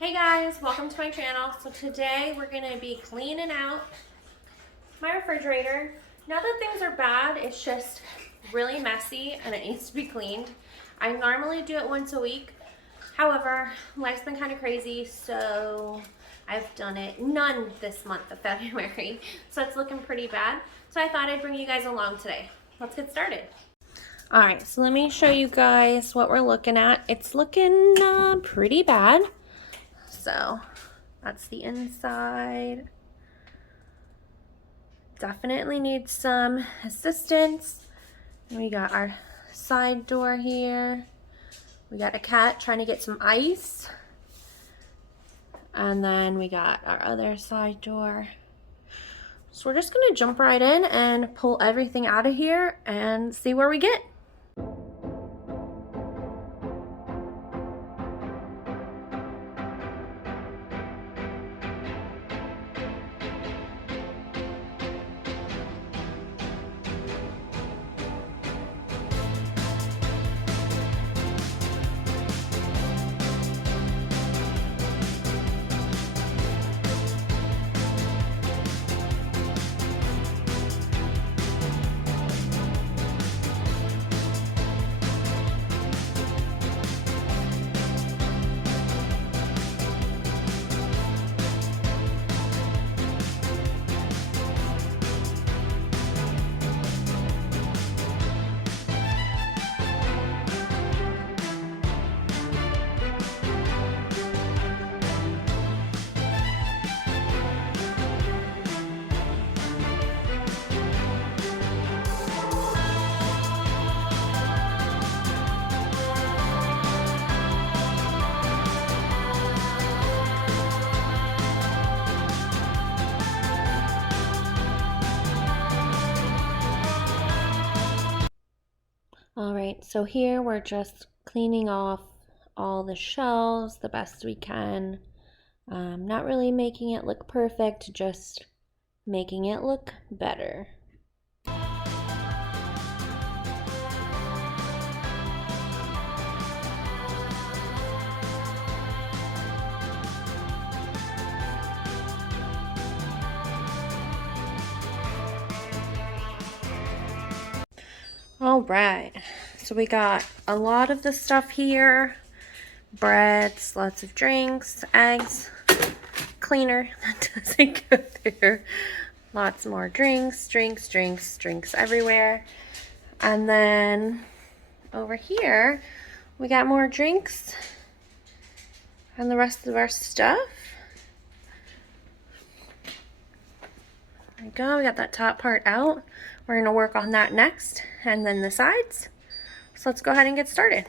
Hey guys, welcome to my channel. So today we're going to be cleaning out my refrigerator. Not that things are bad, it's just really messy and it needs to be cleaned. I normally do it once a week. However, life's been kind of crazy, so I've done it none this month of February. So it's looking pretty bad. So I thought I'd bring you guys along today. Let's get started. All right, so let me show you guys what we're looking at. It's looking pretty bad. So that's the inside. Definitely needs some assistance. And we got our side door here. We got a cat trying to get some ice. And then we got our other side door. So we're just gonna jump right in and pull everything out of here and see where we get. All right, so here we're just cleaning off all the shelves the best we can. Not really making it look perfect, just making it look better. All right, so we got a lot of the stuff here. Breads, lots of drinks, eggs, cleaner, that doesn't go there. Lots more drinks everywhere. And then over here, we got more drinks and the rest of our stuff. There we go, we got that top part out. We're gonna work on that next, and then the sides. So let's go ahead and get started.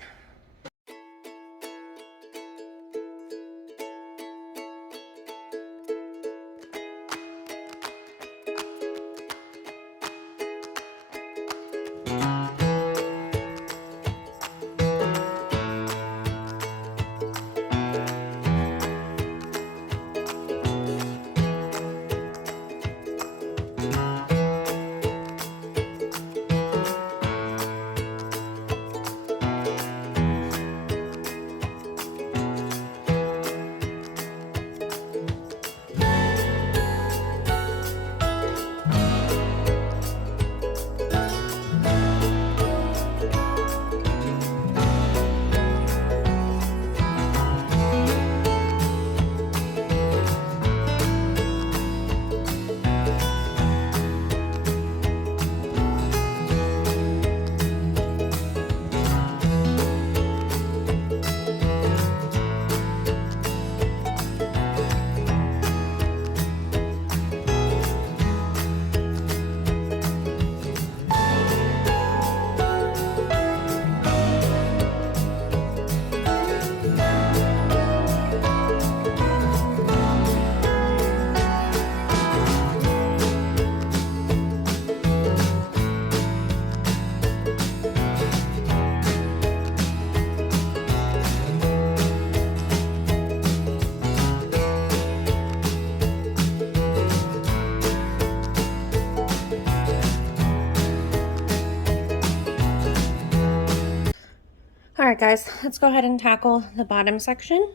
All right, guys, let's go ahead and tackle the bottom section.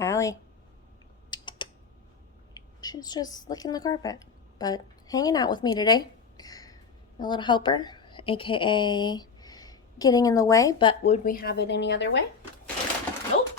Allie. She's just licking the carpet, but hanging out with me today. A little helper, aka getting in the way, but would we have it any other way? Nope.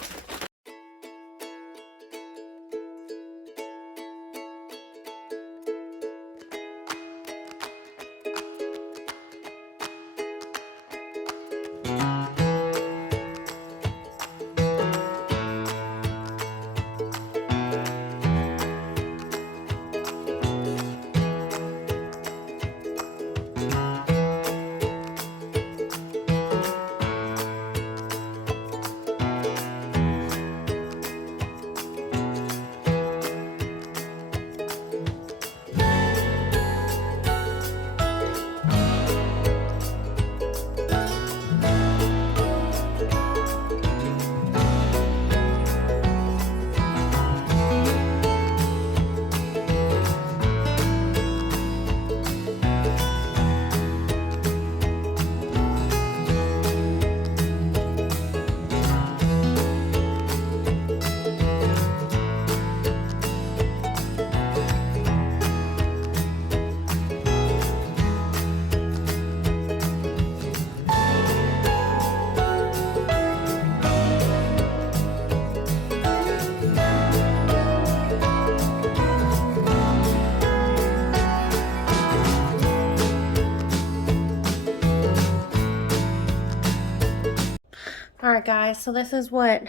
Alright guys, so this is what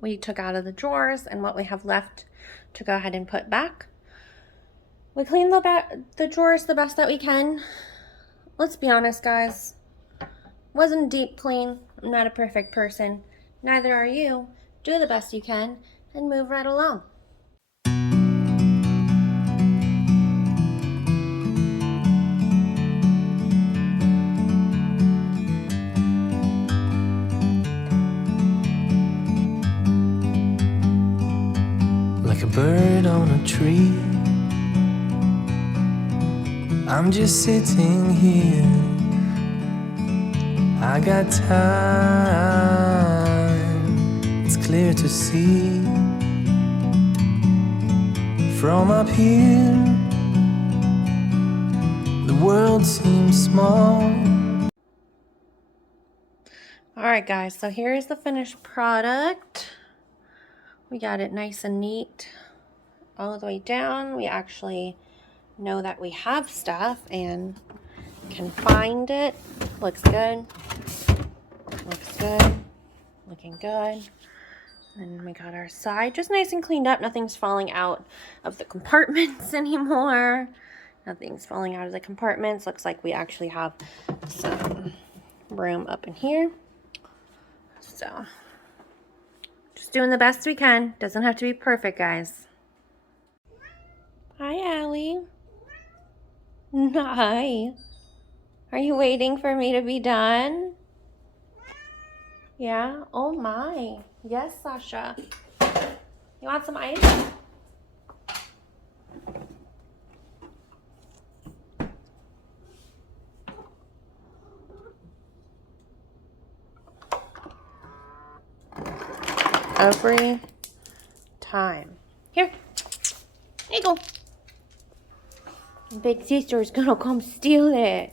we took out of the drawers and what we have left to go ahead and put back. We cleaned the drawers the best that we can. Let's be honest guys, wasn't a deep clean. I'm not a perfect person. Neither are you. Do the best you can and move right along. Like a bird on a tree, I'm just sitting here. I got time, it's clear to see. From up here, the world seems small. Alright guys, so here's the finished product. We got it nice and neat all the way down. We actually know that we have stuff and can find it. Looks good. Looks good. Looking good. And we got our side just nice and cleaned up. Nothing's falling out of the compartments anymore. Nothing's falling out of the compartments. Looks like we actually have some room up in here. So just doing the best we can. Doesn't have to be perfect, guys. Hi, Allie. Hi. Are you waiting for me to be done? Yeah? Oh my. Yes, Sasha. You want some ice? Every time. Here. There you go. Big sister's gonna come steal it.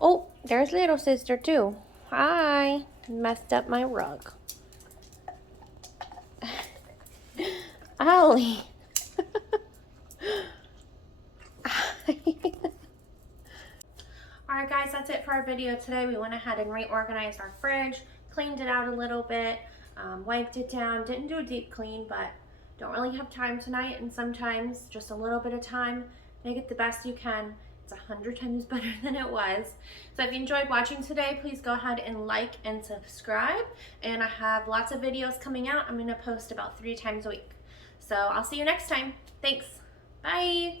Oh, there's little sister too. Hi. Messed up my rug. Ollie. Alright guys, that's it for our video today. We went ahead and reorganized our fridge, cleaned it out a little bit, wiped it down. Didn't do a deep clean, but don't really have time tonight, and sometimes just a little bit of time, make it the best you can. It's 100 times better than it was. So if you enjoyed watching today, please go ahead and like and subscribe. And I have lots of videos coming out. I'm going to post about 3 times a week. So I'll see you next time. Thanks. Bye.